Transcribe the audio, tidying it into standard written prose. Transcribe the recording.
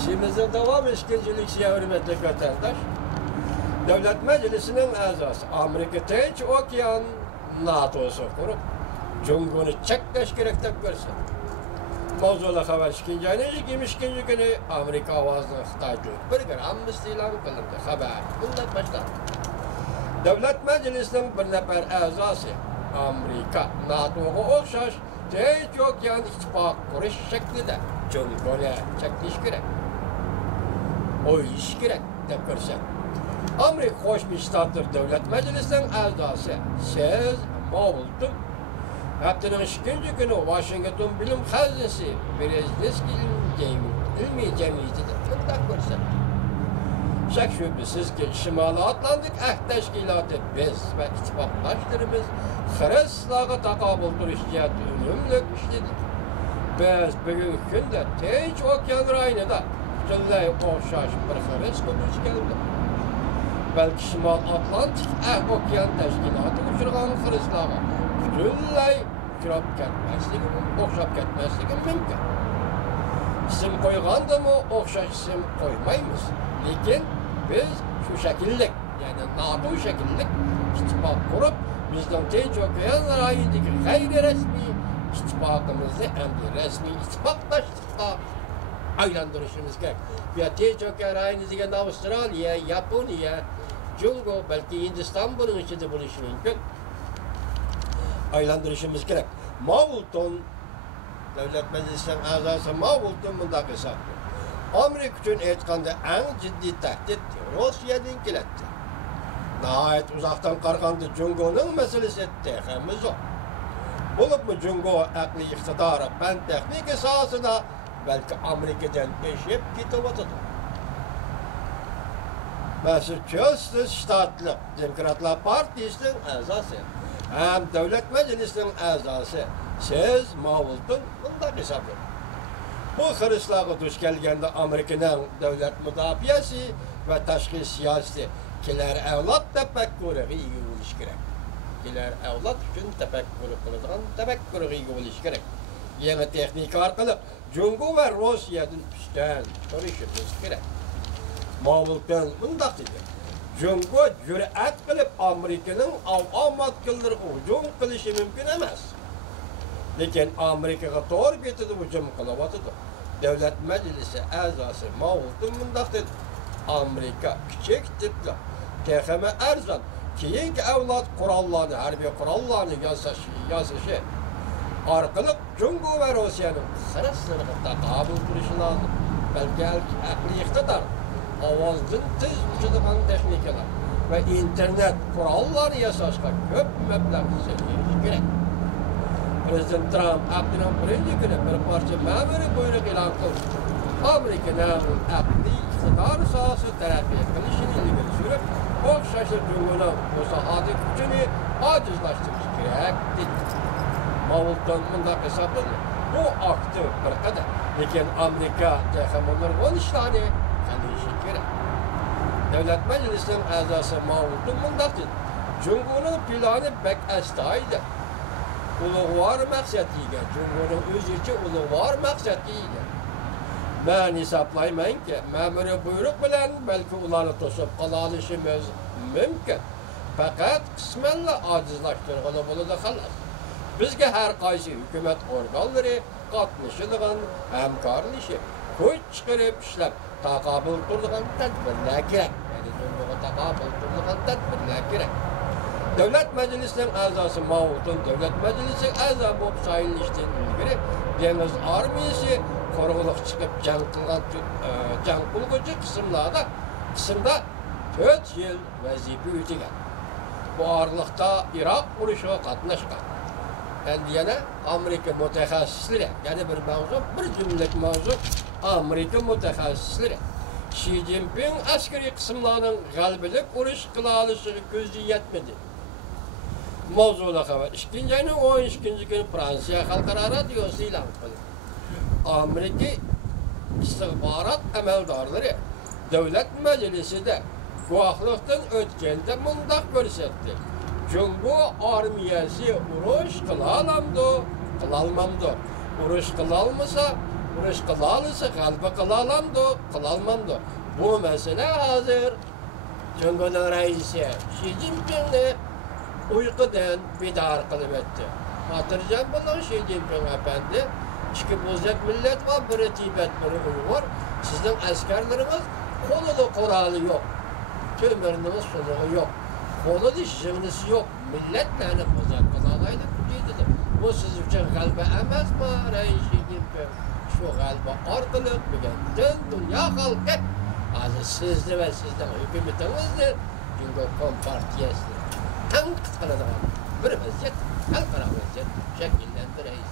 Dersimize devam işkincilik hürmetli vatandaş. Devlet Meclisi'nin azası Amerika Tinç Okyan NATO'su kurup Cumhur'u çekleş gerek de görse. Mavzula haber işkinci günü Amerika avazını Xitay görüp bir gün amnisti ilan kılındı haber. Bundan başlar. Devlet Meclisi'nin bir nefer azası Amerika NATO'ya okşaş Tinç Okyan ittifak kuruş şeklinde Cumhur'u çekleş gerek. O iş gerek de görse. Amerika Koşmuş Ştatlar Devlet Meclisi'nin azası siz mağuldum. Haftanın ikinci günü Washington Bilim Hazinesi Brzezinski İlmi Cemiyeti'de fındak görse. Şak şüphesiz ki Şimali Atlantik Ahd Teşkilatı biz ve ittifaktaşlarımız Hristiyanlığa takabül duruş cihazı ölümlük işledik. Biz bugün günde Tinç Okyan rayonunda bütünlüğe okşaş bir Hristiyan konuş geldi. Belki Şimal Atlantik Ahd Okyan Teşkilatı uçurgan Hristiyanlığa bütünlüğe uçurap ketmezliği, okşap ketmezliği mümkün. İsim koyğanda mı okşaş isim koymayız. Lekin biz şu şekillik, yani NATO şekillik ittifak kurup bizden Tinç Okyan rayonundaki gayri resmi ittifakımızı hem de resmi ittifaktaşlıkla aylandırışımız gerek. Ya Tinç Okyan rayonundaki Avustralya, Japonya, Jungo, belki Hindistan bunun içinde buluşu mümkün. Aylandırışımız gerek. Mavulton, Devlet Meclisi'nin azası Mavulton bunda hesaplı. Amerika için etkanda en ciddi tehdit Rusya'dan geletti. Nihayet uzaktan kargandı Jungo'nun meselesi tehemiz o. Bulup mu Jungo akli iktidarı, ben teknik esasında belki Amerika'dan eşip gitavatıdır. Massachusetts Ştatlı Demokratlar Partisi'nin azası hem Devlet Meclisi'nin azası siz Mavulton bunda hesaplı. Bu Hristiyanlığa duş gelgende Amerika'nın devlet müdafiası ve taşkı siyaseti kiler evlat tefekkürü iyi oluş gerek. Kiler evlat için tefekkürü kılınan tefekkürü iyi oluş gerek. Yeni teknik arkalı Jungo ve Rusya'nın pişten soruşumuz gerek. Mavulton bunda dedi. Jungo cüret kılıp Amerika'nın avamat kıldır hücum kılışı mümkün emez. Lekin Amerika'ya doğru getirdi hücum kılabatıdır. Devlet Meclisi azası Mavulton bunda dedi. Amerika küçük tipli, teheme erzan, kiyinki evlat kurallarını, harbi kurallarını yazışı, arkalık Jungo ve Rusya'nın Hristiyanlıkta kabul duruşu lazım. Belki akli iktidar, avazın tez uçuduğun teknikler ve internet kuralları yasaşka köp meblağ seviyesi gerek. Prezident Trump akdinin birinci günü bir parça memuri buyruk ilan kıldı. Amerika'nın akli iktidar sahası terapiye kılışını ilgili sürüp okşaşır Jungo'nun bu sahadaki gücünü acizlaştırmış gerek dedi. Mavulton bunda hesapladı. Bu aktif bir kadar. Lekin Amerika hegemonların 13 tane kalışı gerek. Devlet Meclisi'nin azası Mavulton bunda dedi. Jungo'nun planı pek estaydı. Ulug'var maksatiga, Jungo'nun özü için ulug'var maksatiga. Ben hesaplayman ki, memuri buyruk bilen belki ularni to'sib qolalishimiz mümkün. Fakat kısmenle acizlaştırgılı buludu xalas. Bizge her qaysi hükümet organları qatnışıdığın hamkorlishi, kuch chiqarib ishlab taqabul turdigan tadbirlar kerak. Yani Jungo'ga taqabul turdigan tadbirlar kerak. Devlet Meclisi'nin azası Mavulton Devlet Meclisi azı bu sayılıştan ilgili Deniz Armiyası koruluk çıkıp can kılgıcı kısımda 4 yıl vazife ütigen. Bu ağırlıkta Irak vuruşu katlaşkan. Yani yana Amerika mütehassisleri, yani bir mevzu, bir cümlek mevzu Amerika mütehassisleri. Xi Jinping askeri kısımlarının galbilik vuruş kılalışını gözü yetmedi. Mavzula haber. İkinci ayının 12. günü Fransa Halkara Radyosu ilan kıldı. Amerika istihbarat emeldarları Devlet Meclisi'de guahlıktan ötkende mundak görsetti. Jungo armiyası uruş kılalamdı, kılalmamdı. Uruş kılalmasa bu iş kılalıysa kalbi kılalamdı, kılalmandı. Bu mesele hazır. Cumhurbaşkanı reisi Xi Jinping'i uykudan bidar kılıp etti. Hatırlayacağım bunu Xi Jinping efendi. İki bozak millet var, biri Tibet, biri Uygur. Sizin askerleriniz kolu kuralı yok. Tömürünüz soluğu yok. Kolu da şişiniz yok. Milletlerini bozak kılalaydı dedi. Bu siz için kalbe emez mi? Reis Xi Jinping şu kalbe arkalık bugün dünya halkı. Az sizde ve sizden hükümetinizdir. Çünkü Kompartiyası hem kıtalanan bir vaziyet, halkara vaziyet şekillendireyiz.